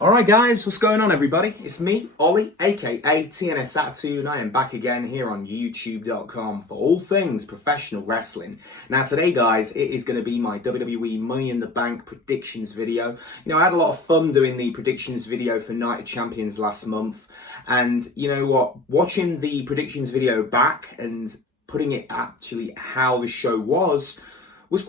Alright guys, what's going on everybody? It's me, Ollie, aka TNS Attitude, and I am back again here on YouTube.com for all things professional wrestling. Now today guys, it is going to be my WWE Money in the Bank predictions video. You know, I had a lot of fun doing the predictions video for Night of Champions last month, and you know what, watching the predictions video back and putting it actually how the show was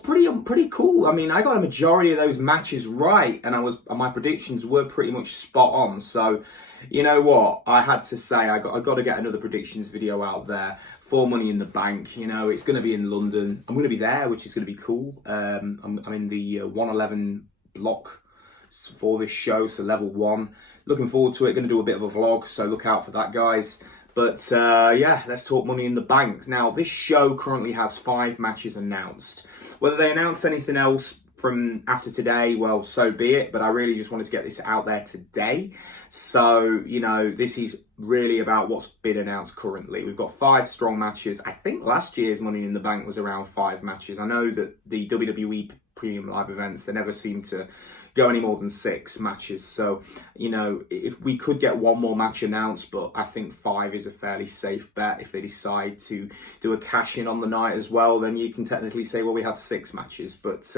pretty cool. I mean, I got a majority of those matches right, and my predictions were pretty much spot on. So, you know what? I had to say I got to get another predictions video out there for Money in the Bank. You know, it's going to be in London. I'm going to be there, which is going to be cool. I'm in the 111 block for this show, so level 1. Looking forward to it. Going to do a bit of a vlog, so look out for that, guys. But yeah, let's talk Money in the Bank. Now, this show currently has 5 matches announced. Whether they announce anything else from after today, well, so be it. But I really just wanted to get this out there today. So, you know, this is really about what's been announced currently. We've got 5 strong matches. I think last year's Money in the Bank was around 5 matches. I know that the WWE Premium Live events, they never seem to go any more than 6 matches. So, you know, if we could get one more match announced, but I think 5 is a fairly safe bet. If they decide to do a cash in on the night as well, then you can technically say, well, we had 6 matches. But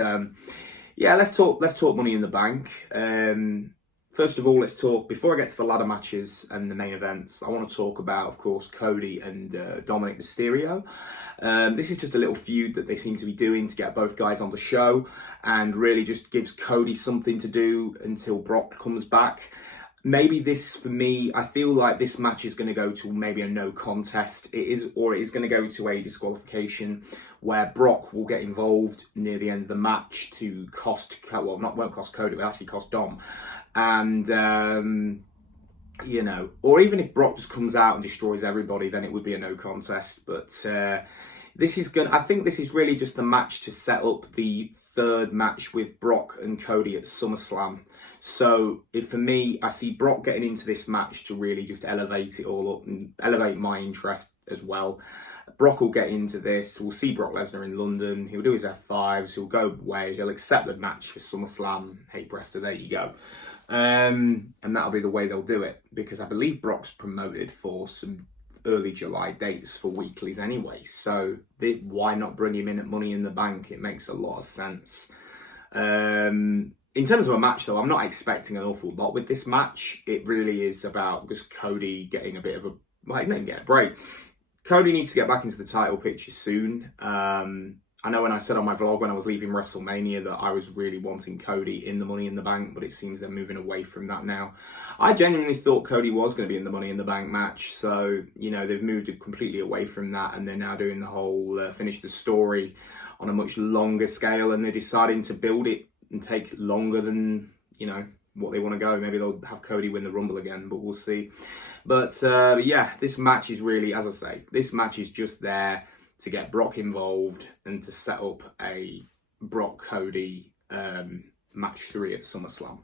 yeah, let's talk Money in the Bank. First of all, let's talk, before I get to the ladder matches and the main events, I want to talk about, of course, Cody and Dominic Mysterio. This is just a little feud that they seem to be doing to get both guys on the show, and really just gives Cody something to do until Brock comes back. Maybe this, for me, I feel like this match is going to go to maybe a no contest. It is going to go to a disqualification where Brock will get involved near the end of the match to cost, well, won't cost Cody, but actually cost Dom. And, you know, or even if Brock just comes out and destroys everybody, then it would be a no contest. But I think this is really just the match to set up the 3rd match with Brock and Cody at SummerSlam. So for me, I see Brock getting into this match to really just elevate it all up and elevate my interest as well. Brock will get into this. We'll see Brock Lesnar in London. He'll do his F5s. He'll go away. He'll accept the match for SummerSlam. Hey, Presta, there you go. And that'll be the way they'll do it, because I believe Brock's promoted for some early July dates for weeklies anyway. So why not bring him in at Money in the Bank? It makes a lot of sense. In terms of a match, though, I'm not expecting an awful lot with this match. It really is about just Cody getting a bit of a, well, he's not even getting a break. Cody needs to get back into the title picture soon. I know when I said on my vlog when I was leaving WrestleMania that I was really wanting Cody in the Money in the Bank, but it seems they're moving away from that now. I genuinely thought Cody was going to be in the Money in the Bank match, so, you know, they've moved it completely away from that, and they're now doing the whole finish the story on a much longer scale, and they're deciding to build it and take longer than, you know, what they want to go. Maybe they'll have Cody win the Rumble again, but we'll see. But yeah, this match is really, as I say, this match is just there to get Brock involved and to set up a Brock-Cody match 3 at SummerSlam.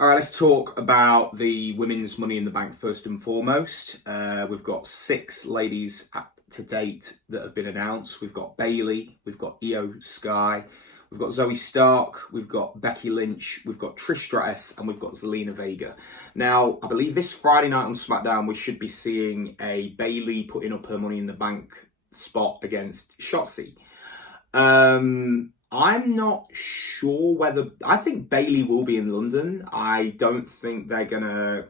All right, let's talk about the women's Money in the Bank first and foremost. We've got 6 ladies to date that have been announced. We've got Bayley, we've got Io Sky, we've got Zoe Stark, we've got Becky Lynch, we've got Trish Stratus, and we've got Zelina Vega. Now, I believe this Friday night on SmackDown, we should be seeing a Bayley putting up her Money in the Bank spot against Shotzi. I'm not sure whether, I think Bayley will be in London. I don't think they're gonna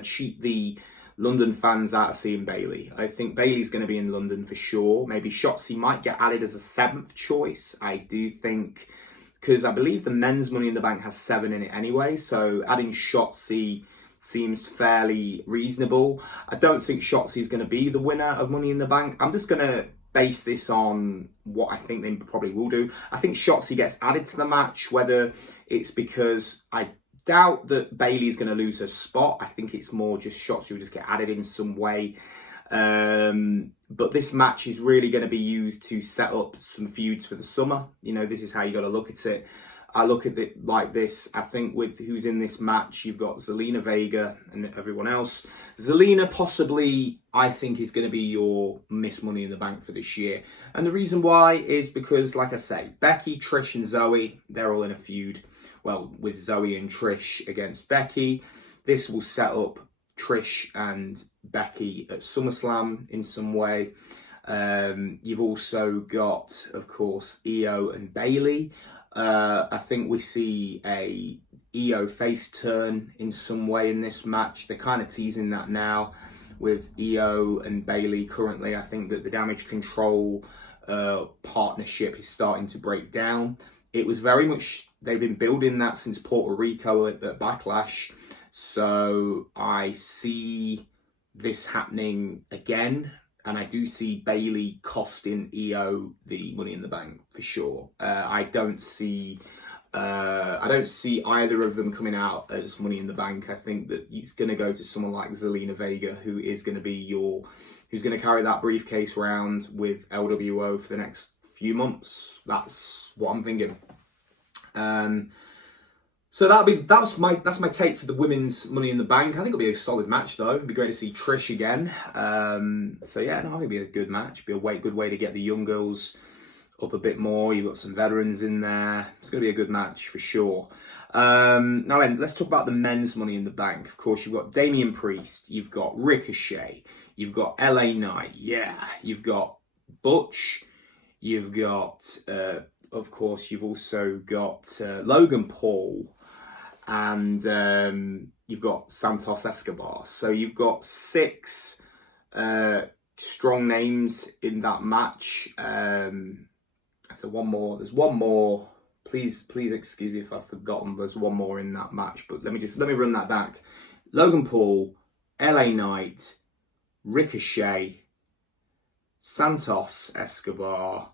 cheat the London fans out of seeing Bayley. I think Bayley's going to be in London for sure. Maybe Shotzi might get added as a 7th choice. I do think, because I believe the men's Money in the Bank has 7 in it anyway, so adding Shotzi seems fairly reasonable. I don't think Shotzi is going to be the winner of Money in the Bank. I'm just going to base this on what I think they probably will do. I think Shotzi gets added to the match, whether it's because I doubt that Bayley's going to lose her spot. I think it's more just Shotzi will just get added in some way. But this match is really going to be used to set up some feuds for the summer. You know, this is how you got to look at it. I look at it like this. I think with who's in this match, you've got Zelina Vega and everyone else. Zelina possibly, I think, is going to be your Miss Money in the Bank for this year. And the reason why is because, like I say, Becky, Trish and Zoe, they're all in a feud. Well, with Zoe and Trish against Becky. This will set up Trish and Becky at SummerSlam in some way. You've also got, of course, Io and Bayley. I think we see a Io face turn in some way in this match. They're kind of teasing that now with Io and Bayley currently. I think that the Damage Control partnership is starting to break down. It was very much, they've been building that since Puerto Rico at Backlash. So I see this happening again. And I do see Bayley costing Io the Money in the Bank for sure. I don't see either of them coming out as Money in the Bank. I think that it's going to go to someone like Zelina Vega, who is going to be who's going to carry that briefcase around with LWO for the next few months. That's what I'm thinking. So that's my take for the women's Money in the Bank. I think it'll be a solid match though. It'd be great to see Trish again. So yeah, no, I think it'll be a good match. It'll be a good way to get the young girls up a bit more. You've got some veterans in there. It's going to be a good match for sure. Now then, let's talk about the men's Money in the Bank. Of course, you've got Damian Priest. You've got Ricochet. You've got LA Knight. Yeah. You've got Butch. You've got, of course, you've also got Logan Paul. And you've got Santos Escobar. So you've got 6 strong names in that match. There's one more. Please excuse me if I've forgotten. There's one more in that match, but let me run that back. Logan Paul, LA Knight, Ricochet, Santos Escobar.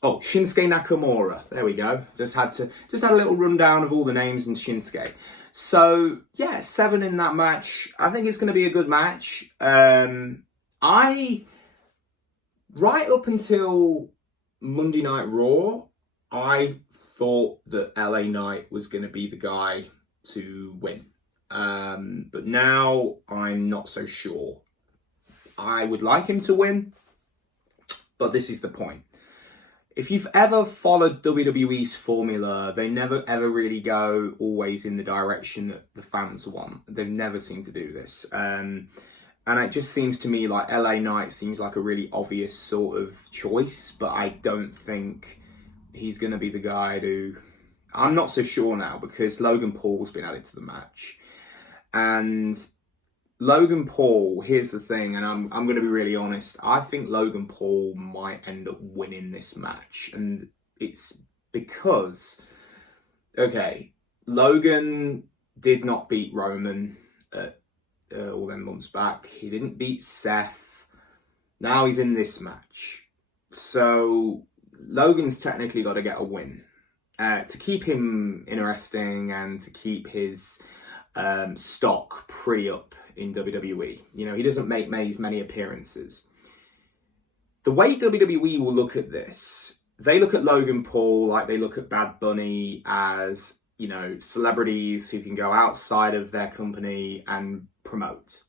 Oh, Shinsuke Nakamura. There we go. Just had a little rundown of all the names in Shinsuke. So yeah, 7 in that match. I think it's going to be a good match. Right up until Monday Night Raw, I thought that LA Knight was going to be the guy to win. But now I'm not so sure. I would like him to win, but this is the point. If you've ever followed WWE's formula, they never ever really go always in the direction that the fans want. They've never seemed to do this. And it just seems to me like LA Knight seems like a really obvious sort of choice, but I don't think he's going to be the guy to... I'm not so sure now because Logan Paul's been added to the match. And Logan Paul, here's the thing, and I'm going to be really honest. I think Logan Paul might end up winning this match. And it's because, okay, Logan did not beat Roman all them months back. He didn't beat Seth. Now he's in this match. So Logan's technically got to get a win to keep him interesting and to keep his stock pretty up in WWE. You know, he doesn't make many appearances. The way WWE will look at this, they look at Logan Paul like they look at Bad Bunny as, you know, celebrities who can go outside of their company and promote.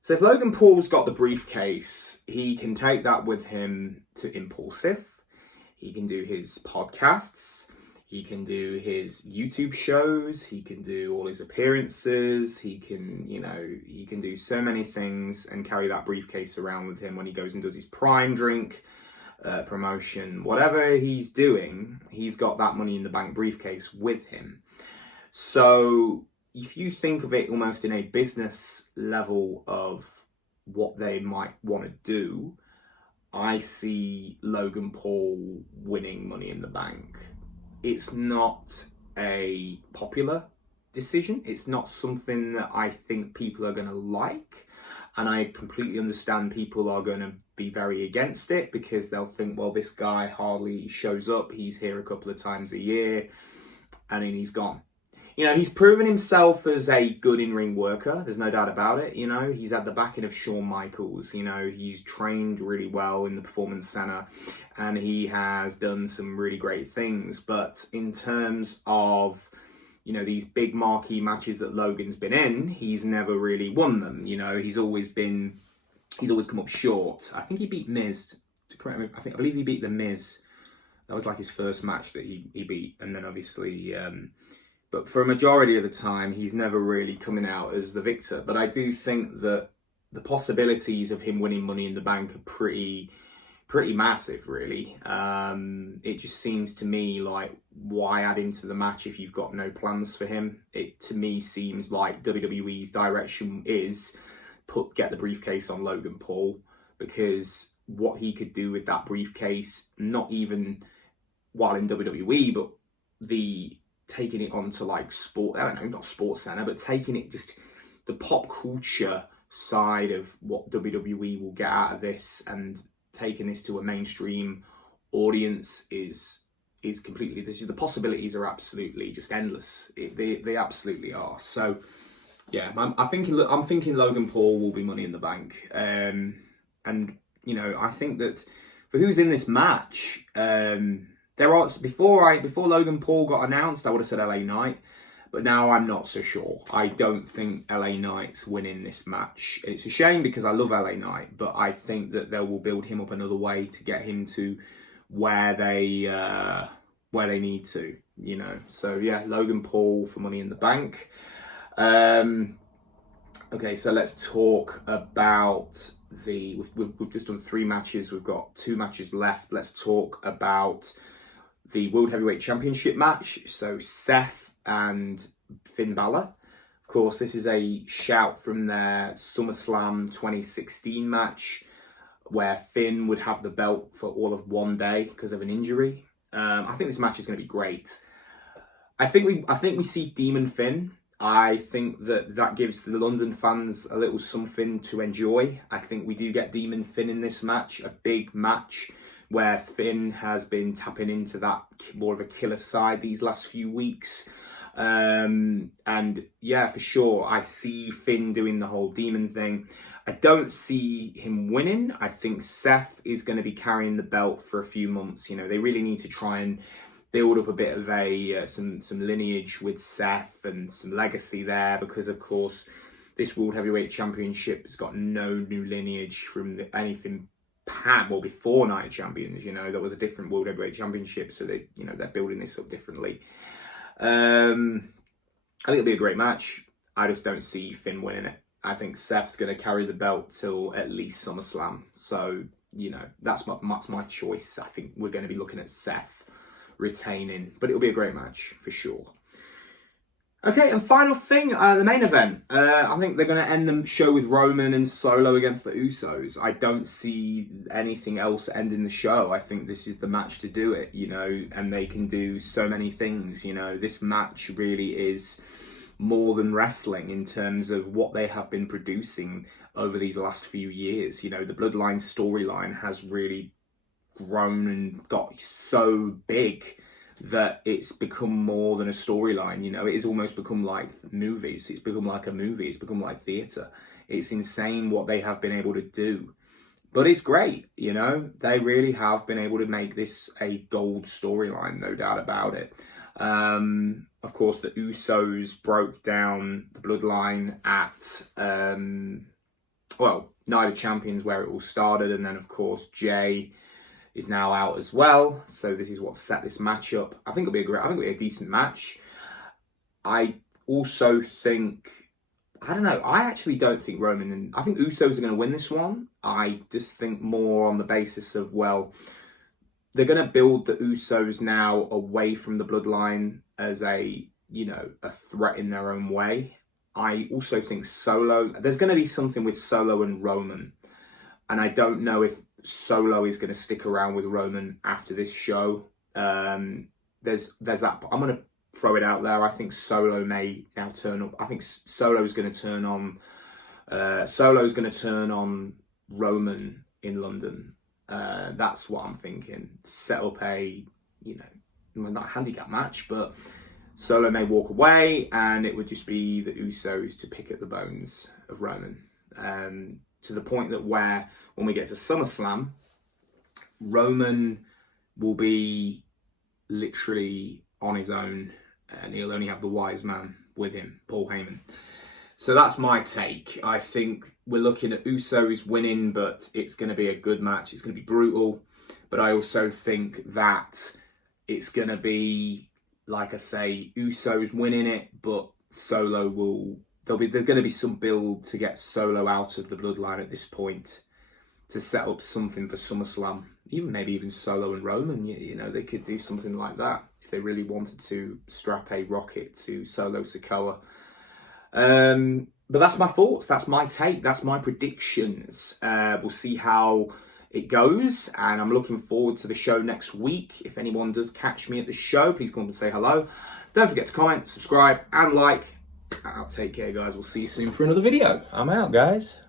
So if Logan Paul's got the briefcase, he can take that with him to Impulsive. He can do his podcasts. He can do his YouTube shows. He can do all his appearances. He can, you know, he can do so many things and carry that briefcase around with him when he goes and does his Prime drink promotion. Whatever he's doing, he's got that Money in the Bank briefcase with him. So if you think of it almost in a business level of what they might want to do, I see Logan Paul winning Money in the Bank. It's not a popular decision. It's not something that I think people are going to like. And I completely understand people are going to be very against it because they'll think, well, this guy hardly shows up. He's here a couple of times a year and then he's gone. You know, he's proven himself as a good in-ring worker. There's no doubt about it. You know, he's had the backing of Shawn Michaels. You know, he's trained really well in the Performance Center. and he has done some really great things. But in terms of, these big marquee matches that Logan's been in, he's never really won them. He's always come up short. I think he beat Miz, to correct me, I believe he beat The Miz. That was like his first match that he beat. And then obviously, but for a majority of the time, he's never really coming out as the victor. But I do think that the possibilities of him winning Money in the Bank are pretty massive, really. It just seems to me like, why add him to the match if you've got no plans for him? It, to me, seems like WWE's direction is get the briefcase on Logan Paul, because what he could do with that briefcase, not even while in WWE, but taking it onto like sport, I don't know, not Sports Center, but taking it just the pop culture side of what WWE will get out of this, and taking this to a mainstream audience is completely, the possibilities are absolutely just endless. They absolutely are. So yeah, I'm thinking Logan Paul will be Money in the Bank. And I think that for who's in this match, before Logan Paul got announced, I would have said LA Knight, but now I'm not so sure. I don't think LA Knight's winning this match. And it's a shame, because I love LA Knight, but I think that they will build him up another way to get him to where they need to, So yeah, Logan Paul for Money in the Bank. Okay, so let's talk about we've just done 3 matches. We've got 2 matches left. Let's talk about the World Heavyweight Championship match. So Seth and Finn Balor. Of course, this is a shout from their SummerSlam 2016 match, where Finn would have the belt for all of one day because of an injury. I think this match is going to be great. I think we see Demon Finn. I think that gives the London fans a little something to enjoy. I think we do get Demon Finn in this match, a big match where Finn has been tapping into that more of a killer side these last few weeks. And yeah, for sure, I see Finn doing the whole demon thing. I don't see him winning. I think Seth is going to be carrying the belt for a few months. They really need to try and build up a bit of some lineage with Seth and some legacy there, because of course this World Heavyweight Championship has got no new lineage from anything before Night of Champions. There was a different World Heavyweight Championship, so they're building this up differently. I think it'll be a great match. I just don't see Finn winning it. I think Seth's going to carry the belt till at least SummerSlam. So, that's my choice. I think we're going to be looking at Seth retaining, but it'll be a great match for sure. Okay, and final thing, the main event. I think they're going to end the show with Roman and Solo against the Usos. I don't see anything else ending the show. I think this is the match to do it, and they can do so many things. This match really is more than wrestling in terms of what they have been producing over these last few years. The Bloodline storyline has really grown and got so big that it's become more than a storyline. It has almost become like movies. It's become like a movie. It's become like theatre. It's insane what they have been able to do. But it's great, They really have been able to make this a gold storyline, no doubt about it. Of course, the Usos broke down the Bloodline at, Night of Champions, where it all started. And then, of course, Jay is now out as well. So this is what set this match up. I think it'll be a decent match. I also think, I actually don't think I think Usos are going to win this one. I just think more on the basis of, they're going to build the Usos now away from the Bloodline as a threat in their own way. I also think there's going to be something with Solo and Roman. And I don't know if Solo is going to stick around with Roman after this show. There's that. I'm going to throw it out there. I think Solo may now turn up. I think Solo's going to turn on Roman in London. That's what I'm thinking. Set up a not a handicap match, but Solo may walk away, and it would just be the Usos to pick at the bones of Roman. To the point that when we get to SummerSlam, Roman will be literally on his own, and he'll only have the wise man with him, Paul Heyman. So that's my take. I think we're looking at Usos winning, but it's going to be a good match. It's going to be brutal. But I also think that it's going to be, like I say, Usos winning it, but Solo will... There's going to be some build to get Solo out of the bloodline at this point to set up something for SummerSlam. Maybe even Solo and Roman, you know, they could do something like that if they really wanted to strap a rocket to Solo Sikoa. But that's my thoughts, that's my take, that's my predictions. We'll see how it goes, and I'm looking forward to the show next week. If anyone does catch me at the show, please come up and say hello. Don't forget to comment, subscribe, and like. I'll take care, guys. We'll see you soon for another video. I'm out, guys.